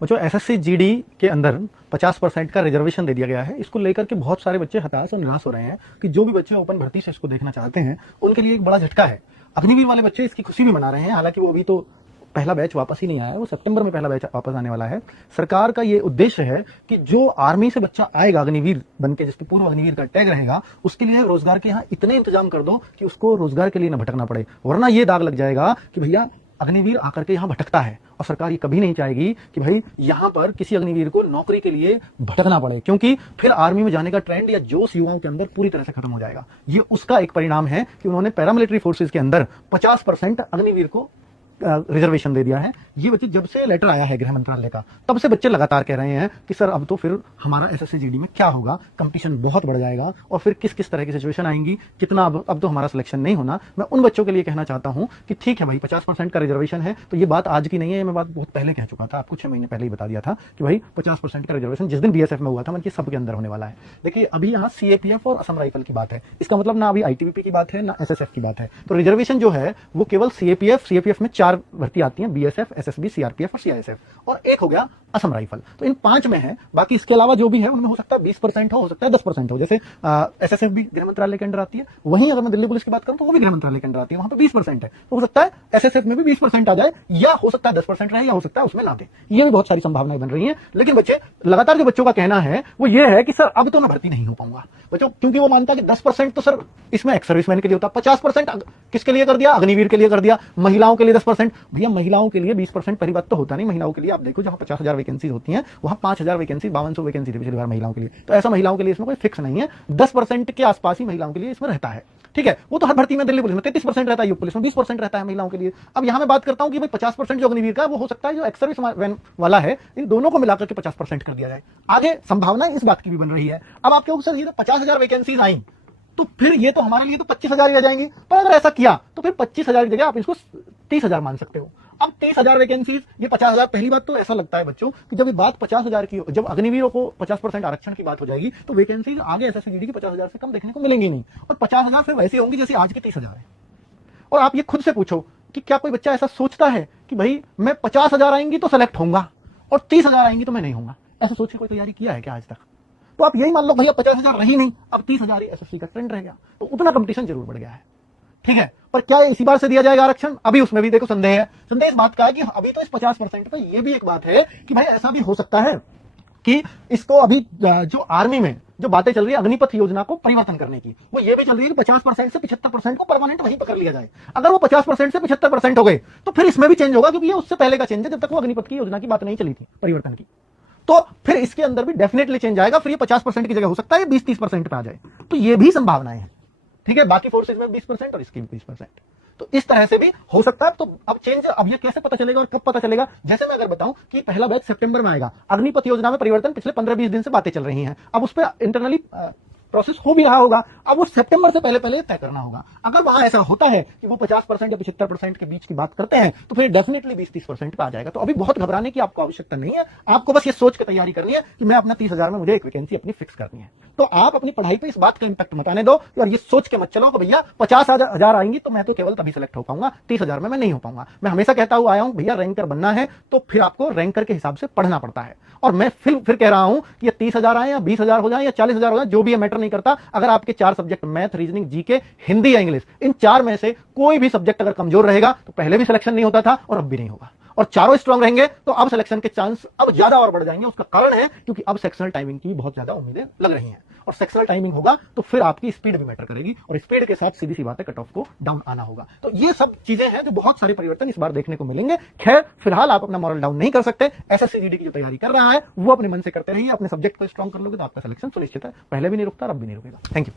बच्चों SSC GD के अंदर 50% का रिजर्वेशन दे दिया गया है। इसको लेकर के बहुत सारे बच्चे हताश और निराश हो रहे हैं कि जो भी बच्चे ओपन भर्ती से इसको देखना चाहते हैं उनके लिए एक बड़ा झटका है। अग्निवीर वाले बच्चे इसकी खुशी भी मना रहे हैं, हालांकि वो अभी तो पहला बैच वापस ही नहीं आया, वो सितंबर में पहला बैच वापस आने वाला है। सरकार का ये उद्देश्य है कि जो आर्मी से बच्चा आएगा अग्निवीर बनके, जिसके पूर्व अग्निवीर का टैग रहेगा, उसके लिए रोजगार के यहाँ इतने इंतजाम कर दो कि उसको रोजगार के लिए न भटकना पड़े, वरना ये दाग लग जाएगा कि भैया अग्निवीर आकर के यहाँ भटकता है। और सरकार ये कभी नहीं चाहेगी कि भाई यहाँ पर किसी अग्निवीर को नौकरी के लिए भटकना पड़े, क्योंकि फिर आर्मी में जाने का ट्रेंड या जोश युवाओं के अंदर पूरी तरह से खत्म हो जाएगा। ये उसका एक परिणाम है कि उन्होंने पैरामिलिट्री फोर्सेज के अंदर 50% अग्निवीर को रिजर्वेशन दे दिया है। ये बच्चे जब से लेटर आया है गृह मंत्रालय का, तब से बच्चे लगातार कह रहे हैं कि सर अब तो फिर हमारा एसएससी जीडी में क्या होगा, कंपटीशन बहुत बढ़ जाएगा और फिर किस किस तरह की सिचुएशन आएंगी, कितना अब तो हमारा सिलेक्शन नहीं होना। मैं उन बच्चों के लिए कहना चाहता हूं कि ठीक है भाई 50% का रिजर्वेशन है, तो ये बात आज की नहीं है, मैं बात बहुत पहले कह चुका था, आपको 6 महीने पहले ही बता दिया था कि भाई 50% का रिजर्वेशन जिस दिन बीएसएफ में हुआ था, मतलब सबके अंदर होने वाला है। देखिए अभी यहाँ सीएपीएफ और असम राइफल की बात है, इसका मतलब ना अभी आईटीबीपी की बात है ना एसएसएफ की बात है। तो रिजर्वेशन जो है वो केवल सीएपीएफ में 4 भर्ती आती है, बीएसएफ, एसएसबी, सीआरपीएफ और सीआईएसएफ, और एक हो गया असम राइफल। तो इन 5 में है, बाकी इसके अलावा जो भी है उनमें हो सकता है 20% हो सकता है 10% हो। जैसे एसएसएफ भी गृह मंत्रालय के अंडर आती है, वहीं अगर मैं दिल्ली पुलिस की बात करूं तो वो भी गृह मंत्रालय के अंडर आती है, वहां पे 20% है। तो हो सकता है एसएसएफ में भी 20% आ जाए, या हो सकता है 10% रहे, या हो सकता है उसमें ना दे। ये भी बहुत सारी संभावनाएं बन रही है। लेकिन बच्चे लगातार जो बच्चों का कहना है वो ये है कि सर अब तो मैं भर्ती नहीं हो पाऊंगा बच्चों, क्योंकि वो मानता है कि 10% तो सर इसमें एक्स सर्विसमैन के लिए होता, 50% किसके लिए कर दिया, अग्निवीर के लिए कर दिया, महिलाओं के लिए 10%। भैया महिलाओं के लिए 20% पहली बात तो होता नहीं। महिलाओं के लिए आप देखो जहां 50,000 वैकेंसी होती हैं वहां 5,000 वैकेंसी, 5200 वैकेंसी थी पिछली बार महिलाओं के लिए। तो ऐसा महिलाओं के लिए इसमें कोई फिक्स नहीं है, 10% के आसपास ही महिलाओं के लिए इसमें रहता है। ठीक है, वो तो हर भर्ती में दिल्ली पुलिस में 33% रहता है, यूपी पुलिस में 20% रहता है महिलाओं के लिए। अब यहां मैं बात करता हूं कि भाई 50% जो अग्निवीर का वो हो सकता है जो एक्स सर्विस वाला है, इन दोनों को मिलाकर के 50% कर दिया जाए। आगे संभावना इस बात की भी बन रही है। अब आपके ऊपर ये 50,000 वैकेंसीज आई तो फिर ये तो हमारे लिए तो 25,000 ही आ जाएंगी, पर अगर ऐसा किया तो फिर 25,000 की जगह आप इसको 30,000 मान सकते हो। अब 30,000 वैकेंसीज, ये 50,000। पहली बात तो ऐसा लगता है बच्चों कि जब ये बात 50,000 की, जब अग्निवीरों को 50% आरक्षण की बात हो जाएगी तो वैकेंसीज आगे एसएससी जीडी की 50,000 से कम देखने को मिलेंगी नहीं, और 50,000 फिर वैसे होंगी जैसे आज के 30,000 है। और आप ये खुद से पूछो कि क्या कोई बच्चा ऐसा सोचता है कि भाई मैं 50,000 आएंगी तो सेलेक्ट होऊंगा और 30,000 आएंगी तो मैं नहीं होऊंगा? ऐसा सोच के कोई तैयारी किया है क्या आज तक? तो आप यही मान लो भैया 50,000 रही नहीं, अब 30,000 ही एसएससी का ट्रेंड रह गया, तो उतना कंपटीशन जरूर बढ़ गया है। ठीक है, पर क्या इसी बार से दिया जाएगा आरक्षण? अभी उसमें भी देखो संदेह है। संदेह इस बात का है कि अभी तो इस 50% पे ये भी एक बात है कि भाई ऐसा भी हो सकता है कि इसको अभी जो आर्मी में जो बातें चल रही है अग्निपथ योजना को परिवर्तन करने की, वो ये भी चल रही है कि 50% से 75% को परमानेंट वहीं पकड़ लिया जाए। अगर वो 50% से 75% हो गए तो फिर इसमें भी चेंज होगा, क्योंकि ये उससे पहले का चेंज है, जब तक वो अग्निपथ की योजना की बात नहीं चली थी परिवर्तन की। तो फिर इसके अंदर भी डेफिनेटली चेंज आएगा, फिर ये 50% की जगह हो सकता है 20-30% पे आ जाए। तो ये भी संभावनाएं हैं। ठीक है, बाकी फोर्सेज में 20% और इसकी 20%, तो इस तरह से भी हो सकता है। तो अब चेंज, अब ये कैसे पता चलेगा और कब पता चलेगा? जैसे मैं अगर बताऊं कि पहला बैच सितंबर में आएगा, अग्निपथ योजना में परिवर्तन पिछले 15-20 दिन से बातें चल रही हैं, अब उस पर इंटरनली प्रोसेस हो भी रहा होगा, अब वो सितंबर से पहले पहले तय करना होगा। अगर वहां ऐसा होता है कि वो 50% या 75% के बीच की बात करते हैं तो फिर डेफिनेटली 20-30% पे आ जाएगा। तो अभी बहुत घबराने की आपको आवश्यकता नहीं है, आपको बस ये सोच के तैयारी करनी है कि मैं अपना 30,000 में मुझे एक वैकेंसी अपनी फिक्स करनी है। तो आप अपनी पढ़ाई पे इस बात का इंपैक्ट मत आने दो और ये सोच के मत चलो कि भैया 50,000 आएंगी तो मैं तो केवल तभी सेलेक्ट हो पाऊंगा, 30,000 में मैं नहीं हो पाऊंगा। मैं हमेशा कहता हुआ आया हूं भैया रैंकर बनना है तो फिर आपको रैंकर के हिसाब से पढ़ना पड़ता है। और मैं फिर कह रहा हूं कि ये 30,000 आए या 20,000 हो जाए या 40,000 हो जाए, जो भी है मैटर नहीं करता। अगर आपके 4 subject math, reasoning, GK, Hindi या इंग्लिश, इन 4 में से कोई भी सब्जेक्ट अगर कमजोर रहेगा तो पहले भी सिलेक्शन नहीं होता था और अब भी नहीं होगा, और चारों स्ट्रांग रहेंगे तो अब सिलेक्शन के चांस अब ज्यादा और बढ़ जाएंगे। उसका कारण है क्योंकि अब सेक्शनल टाइमिंग की बहुत ज्यादा उम्मीदें लग रही हैं, और सेक्शनल टाइमिंग होगा तो फिर आपकी स्पीड भी मैटर करेगी, और स्पीड के साथ सीधी सी बात है कट ऑफ को डाउन आना होगा। तो ये सब चीजें हैं जो बहुत सारे परिवर्तन इस बार देखने को मिलेंगे। खैर फिलहाल आप अपना मॉरल डाउन नहीं कर सकते। एसएससी जीडी की जो तैयारी कर रहा है वो अपने मन से करते रहिए, अपने सब्जेक्ट को स्ट्रांग कर लोगे तो आपका सिलेक्शन सुनिश्चित है, पहले भी नहीं रुकता और अब भी नहीं रुकेगा। Thank you.